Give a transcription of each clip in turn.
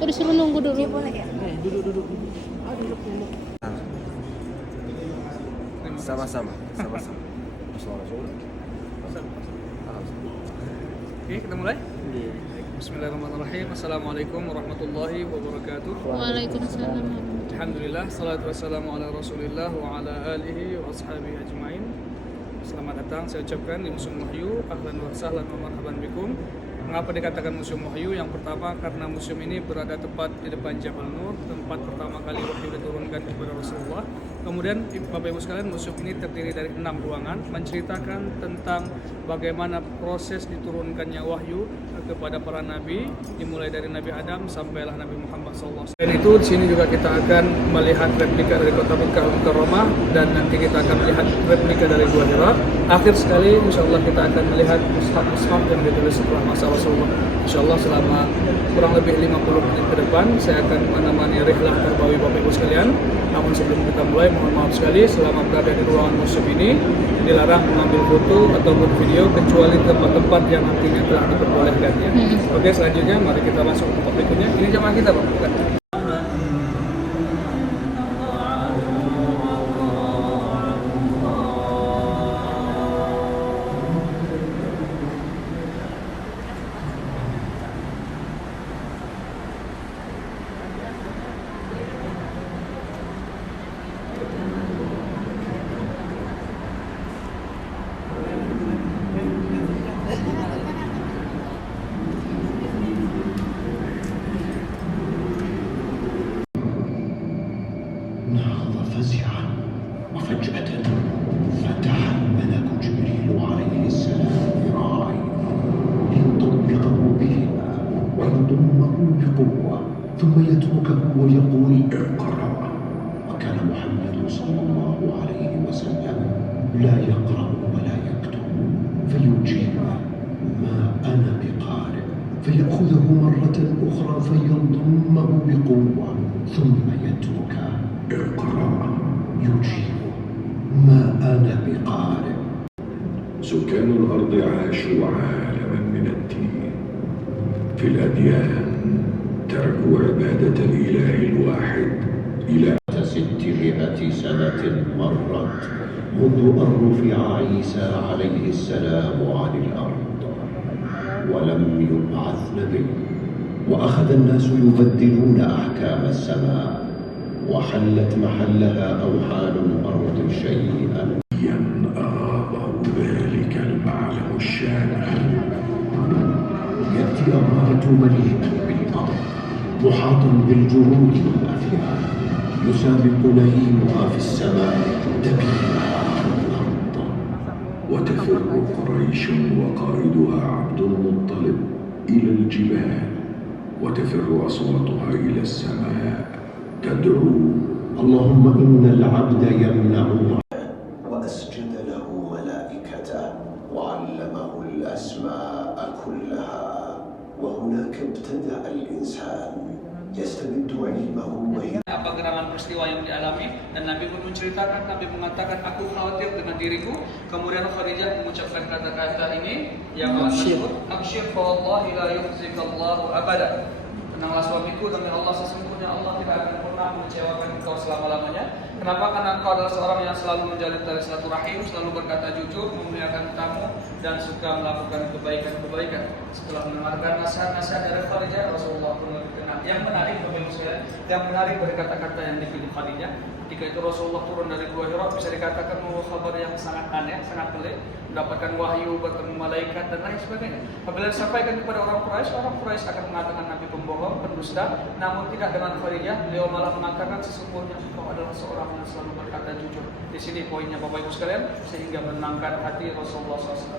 Oh, disuruh nunggu dulu. Iya, boleh ya? Duduk. Duduk. Sama-sama. Oke, kita mulai. Bismillahirrahmanirrahim. Assalamualaikum warahmatullahi wabarakatuh. Waalaikumsalam. Alhamdulillah, salatu wassalamu ala rasulillah wa ala alihi wa ashabihi ajma'in. Selamat datang, saya ucapkan di Museum Wahyu. Ahlan wa sahlan wa marhaban bikum. Mengapa dikatakan Museum Wahyu? Yang pertama karena museum ini berada tepat di depan Jabal Nur, tempat pertama kali wahyu diturunkan kepada Rasulullah. Kemudian Bapak Ibu sekalian, museum ini terdiri dari 6 ruangan, menceritakan tentang bagaimana proses diturunkannya wahyu kepada para nabi, dimulai dari Nabi Adam sampailah Nabi Muhammad SAW. Dan itu di sini juga kita akan melihat replika dari kota Mekah Mukarramah, dan nanti kita akan melihat replika dari Gua Hira. Akhir sekali, insya Allah kita akan melihat mushaf yang ditulis setelah masa Rasulullah. Insya Allah selama kurang lebih 50 menit ke depan saya akan menemani rihlah terbawi Bapak Ibu sekalian. Namun sebelum kita mulai, mohon maaf sekali selama berada di ruangan museum ini dilarang mengambil foto ataupun video kecuali tempat-tempat yang nantinya telah diperbolehkan ya. Oke, selanjutnya mari kita masuk ke tempat berikutnya. Ini jamaah kita Pak, bukan? نهض فزعا وفجأة فتح الملك جبريل عليه السلام ذراعيه ليطبقه بهما ويضمه بقوة ثم يتركه ويقول اقرأ. وكان محمد صلى الله عليه وسلم لا يقرأ ولا يكتب فيجيبه ما أنا بقارئ، فيأخذه مرة أخرى فيضمه بقوة ثم يتركه اقرأ يجيب ما أنا بقارئ. سكان الأرض عاشوا عالما من الدين. في الأديان تركوا عبادة الإله الواحد إلى 600 سنة مرت منذ أن رفع عيسى عليه السلام عن الأرض ولم يبعث نبي، وأخذ الناس يبدلون أحكام السماء وحلت محلها أوحال الأرض شيئا أراه ذلك المعلم الشامخ. يأتي أمارة مليئا بالأرض محاطا بالجنود والأفيال يسابق نهيمها في السماء تبينها على الأرض. وتفر قريش وقائدها عبد المطلب إلى الجبال، وتفر أصواتها إلى السماء تدعو اللهم إن العبد يمنع وأسجد له ملائكته وعلمه الأسماء كلها. وهناك ابتدأ الإنسان يستمد علمه apa gerangan peristiwa yang dialami, dan Nabi pun menceritakan, Nabi mengatakan aku khawatir dengan diriku. Kemudian Khadijah mengucapkan kata-kata ini yang masyhur, absyir fa wallahi la yukhzikallahu abada. Tenanglah suamiku, demi Allah sesungguhnya Allah tidak akan pernah mengecewakan engkau selama-lamanya. Kenapa? Karena engkau adalah seorang yang selalu menjalin tali silaturahim, selalu berkata jujur, memuliakan tamu, dan suka melakukan kebaikan-kebaikan. Setelah mendengarkan nasihat-nasihat dari Khadijah, Rasulullah pun lebih tenang. Yang menarik, Bapak Ibu sekalian, yang menarik dari kata-kata yang dipilih Khadijah, ketika itu Rasulullah turun dari Gua Hira, bisa dikatakan membawa kabar yang sangat aneh, sangat pelik, mendapatkan wahyu, bertemu malaikat dan lain sebagainya. Apabila disampaikan kepada orang Quraisy akan mengatakan Nabi pembohong, pendusta. Namun tidak dengan Khadijah, beliau malah mengatakan sesungguhnya engkau adalah seorang yang selalu berkata jujur. Di sini poinnya Bapak Ibu sekalian, sehingga menenangkan hati Rasulullah SAW.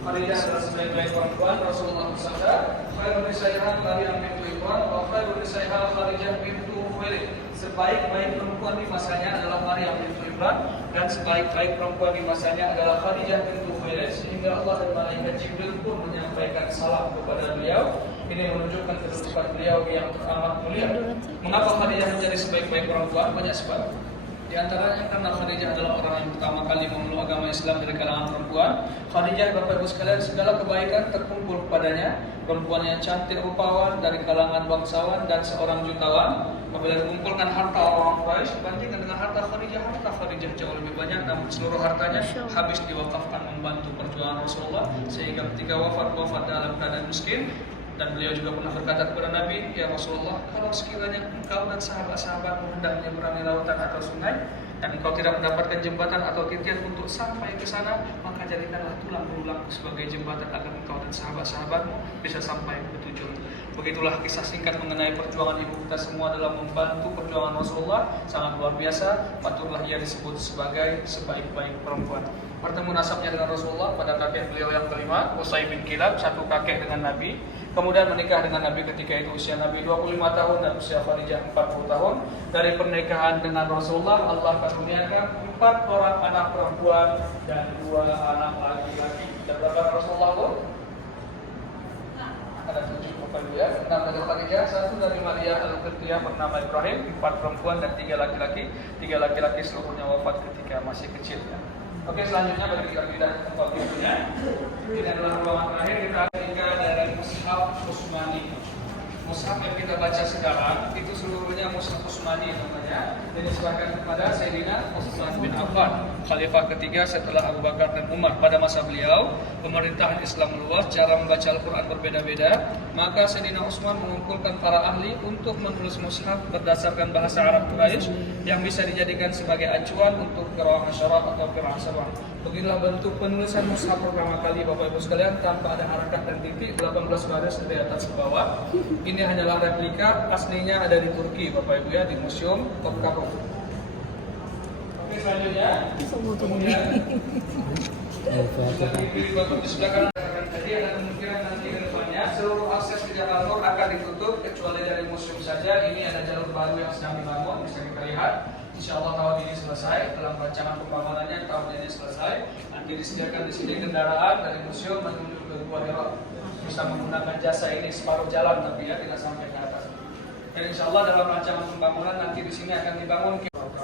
Khadijah adalah sebaik-baik perempuan. Rasulullah bersabda, khairun nisaiha Maryam bintu Imran wa khairun nisaiha Khadijah bintu Khuwailid. Sebaik-baik perempuan di masanya adalah Maryam bintu Imran, dan sebaik-baik perempuan di masanya adalah Khadijah bintu Khuwailid, sehingga Allah dan malaikat Jibril pun menyampaikan salam kepada beliau. Ini menunjukkan kedudukan beliau yang amat mulia. Mengapa Khadijah menjadi sebaik-baik perempuan? Banyak sebab. Di antaranya karena Khadijah adalah orang yang pertama kali memeluk agama Islam dari kalangan perempuan. Khadijah, Bapak Ibu sekalian, segala kebaikan terkumpul padanya. Perempuan yang cantik rupawan dari kalangan bangsawan dan seorang jutawan. Apabila dikumpulkan harta orang Quraisy dibandingkan dengan harta Khadijah jauh lebih banyak, namun seluruh hartanya habis diwakafkan membantu perjuangan Rasulullah, sehingga ketika wafat dalam keadaan miskin. Dan beliau juga pernah berkata kepada Nabi, "Ya Rasulullah, kalau sekiranya engkau dan sahabat-sahabatmu hendak menyeberangi lautan atau sungai, dan engkau tidak mendapatkan jembatan atau titian untuk sampai ke sana, maka jadikanlah tulang belulang sebagai jembatan agar engkau dan sahabat-sahabatmu bisa sampai ke tujuan." Begitulah kisah singkat mengenai perjuangan ibu kita semua dalam membantu perjuangan Rasulullah. Sangat luar biasa. Patutlah ia disebut sebagai sebaik-baik perempuan. Bertemu nasabnya dengan Rasulullah pada kakek beliau yang kelima, Qusay bin Kilab, satu kakek dengan Nabi. Kemudian menikah dengan Nabi ketika itu usia Nabi 25 tahun dan usia Khadijah 40 tahun. Dari pernikahan dengan Rasulullah, Allah karuniakan 4 orang anak perempuan dan 2 anak laki-laki. Dan berapa Rasulullah itu? Ada 7 Bapak Ibu ya. 6 dari Khadijah, 1 dari Maria Al-Qibtiyah bernama Ibrahim, 4 perempuan dan 3 laki-laki. 3 laki-laki seluruhnya wafat ketika masih kecil ya. Oke, selanjutnya bagi kita pindah ke tempat berikutnya. Ini adalah ruangan terakhir kita dari Mushaf Utsmani. Mushaf yang kita baca sekarang itu seluruhnya Mushaf Utsmani namanya. Dan diserahkan kepada Sayyidina Utsman bin Affan, khalifah ketiga setelah Abu Bakar dan Umar. Pada masa beliau, pemerintahan Islam luas, cara membaca Al-Quran berbeda-beda. Maka Sayyidina Utsman mengumpulkan para ahli untuk menulis mushaf berdasarkan bahasa Arab Quraisy yang bisa dijadikan sebagai acuan untuk qiraah syarah atau qiraah sabah. Beginilah bentuk penulisan mushaf pertama kali Bapak Ibu sekalian, tanpa ada harakat dan titik, 18 baris dari atas ke bawah. Ini hanyalah replika, aslinya ada di Turki Bapak Ibu ya, di Museum Topkapı. Oke, selanjutnya kemudian di sebelah kanan tadi ada kemungkinan nanti ke depannya seluruh akses di Jakarta akan ditutup kecuali dari museum saja. Ini ada jalur baru yang sedang dibangun, bisa kita lihat. Insya Allah tahun ini selesai, dalam rancangan pembangunannya tahun ini selesai. Nanti disediakan di sini kendaraan dari museum menuju ke Gua Hira. Bisa menggunakan jasa ini separuh jalan tapi ya, tidak sampai ke atas. Dan insya Allah dalam rancangan pembangunan nanti di sini akan dibangun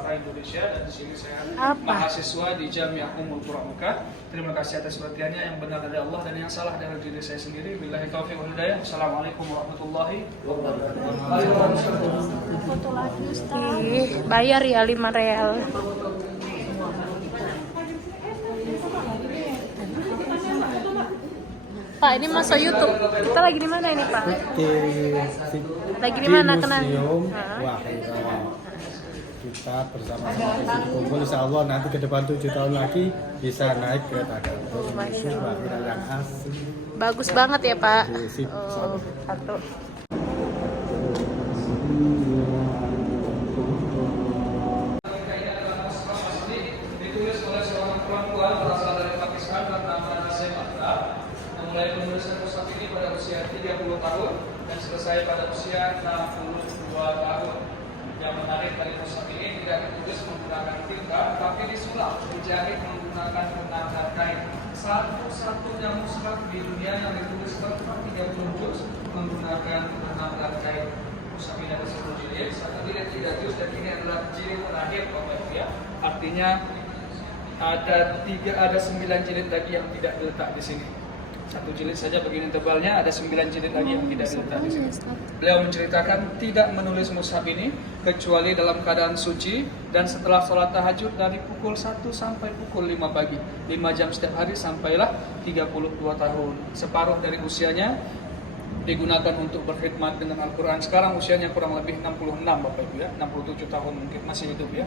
Indonesia, dan di sini saya mahasiswa di Jamiah Ummul Qura Mekah. Terima kasih atas perhatiannya. Yang benar dari Allah dan yang salah dari diri saya sendiri. Billahi taufiq wal hidayah. Assalamualaikum warahmatullahi wabarakatuh. Bayar ya 5 real. Pak, ini masuk YouTube. Kita lagi di mana ini, Pak? Lagi di mana kenal? Wah, kita bersama-sama kumpul, insya Allah nanti ke depan 7 tahun lagi bisa naik kereta gantung. Yang asli. Bagus banget ya Pak. Satu. Ditulis oleh seorang perempuan berasal dari Pakistan bernama Nassim Akbar. Memulai penulisan mushaf ini pada usia 30 tahun dan selesai pada usia 62 tahun. Yang menarik dari mushaf ini tidak ditulis menggunakan tinta, tapi disulap, dijahit menggunakan benang dan kain. Satu-satunya mushaf di dunia yang ditulis tanpa 30 juz menggunakan benang dan kain. Mushaf ini ada 10 jilid, 1 jilid 3 juz, dan ini adalah jilid terakhir Bapak Ibu ya. Artinya ada 9 jilid lagi yang tidak diletak di sini. 1 jilid saja begini tebalnya, ada 9 jilid lagi yang tidak diletak di sini. Beliau menceritakan tidak menulis mushaf ini kecuali dalam keadaan suci dan setelah sholat tahajud dari pukul 1 sampai pukul 5 pagi. 5 jam setiap hari sampailah 32 tahun. Separuh dari usianya digunakan untuk berkhidmat dengan Al-Quran. Sekarang usianya kurang lebih 66 Bapak Ibu ya, 67 tahun mungkin, masih hidup ya.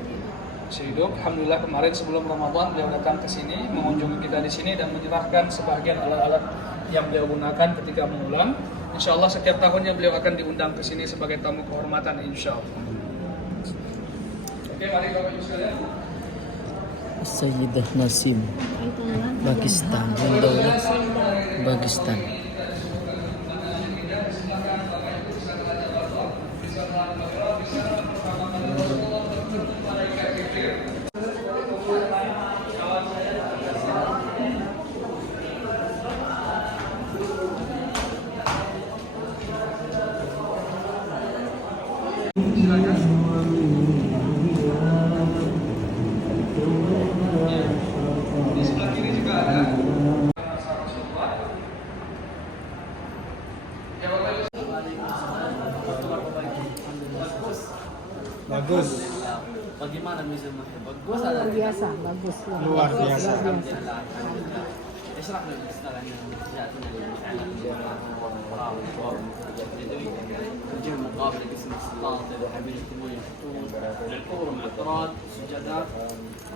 Masih hidup. Alhamdulillah kemarin sebelum Ramadan beliau datang ke sini, mengunjungi kita di sini dan menyerahkan sebagian alat-alat yang beliau gunakan ketika mengulang. Insya Allah setiap tahunnya beliau akan diundang ke sini sebagai tamu kehormatan insya Allah. Oke, mari Bapak Ibu sekalian. Sayyidah Nasim, Pakistan, Pakistan. Bagus. Bagaimana misalnya? Bagus Luar biasa, bagus. Luar biasa. اشرح لنا المسألة نجيب مقابلة قسم الصلاة إذا حابين يكتبون يحطون للحور معطرات سجادات.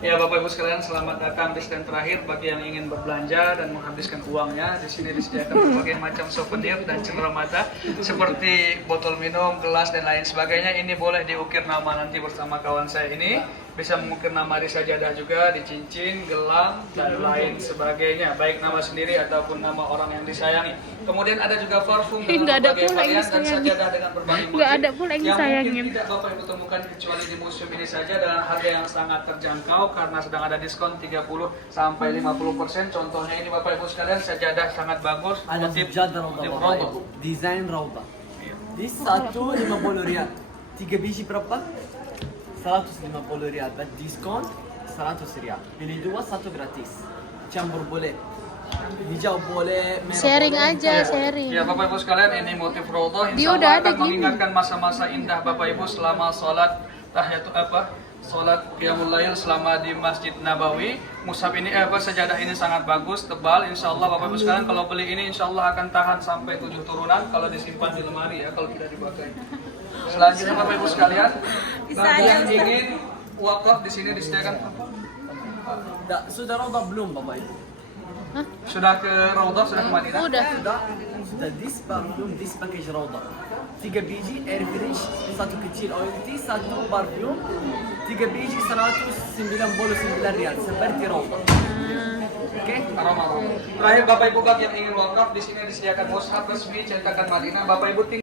Ya Bapak Ibu sekalian, selamat datang di stand terakhir bagi yang ingin berbelanja dan menghabiskan uangnya. Di sini disediakan berbagai macam souvenir dan cenderamata seperti botol minum, gelas dan lain sebagainya. Ini boleh diukir nama nanti bersama kawan saya ini. Bisa mengukir nama di sajadah juga, di cincin, gelang dan lain sebagainya. Baik nama sendiri ataupun nama orang yang disayangi. Kemudian ada juga parfum dengan Nggak ada berbagai pula yang varian dan disayangi. sajadah dengan berbagai motif. Nggak ada pula yang disayangin. Mungkin tidak Bapak Ibu temukan kecuali di museum ini saja dengan harga yang sangat terjangkau karena sedang ada diskon 30 sampai 50%. Contohnya ini Bapak Ibu sekalian, sajadah sangat bagus. Ada motif سجادة روضة roda. ديزاين روضة دي ساتو 50 ريال 3 بيجي berapa 150 ريال بالديسكونت 100 ريال pilih 2 1 gratis campur boleh hijau boleh merah Sharing boleh. aja, sharing. Ya Bapak Ibu sekalian, ini motif roda. Dia Insya udah Allah ada akan gini. mengingatkan masa-masa indah Bapak Ibu selama sholat sholat qiyamul lail selama di Masjid Nabawi. Mushaf ini sajadah ini sangat bagus, tebal. Insya Allah Bapak Ibu sekalian kalau beli ini insya Allah akan tahan sampai 7 turunan kalau disimpan di lemari ya, kalau tidak dipakai. Selanjutnya Bapak Ibu sekalian, bagi yang ingin wakaf di sini disediakan sudah roda belum Bapak Ibu sudah ke Raudhah, sudah ke Madinah. sudah this parfum this package roda 3 biji air fresh satu kecil oil tea satu parfum 3 biji 199 rial seperti roda. Oke. Aroma. Terakhir Bapak Ibu bagi yang ingin wakaf di sini disediakan mushaf resmi cetakan Madinah. Bapak Ibu tinggal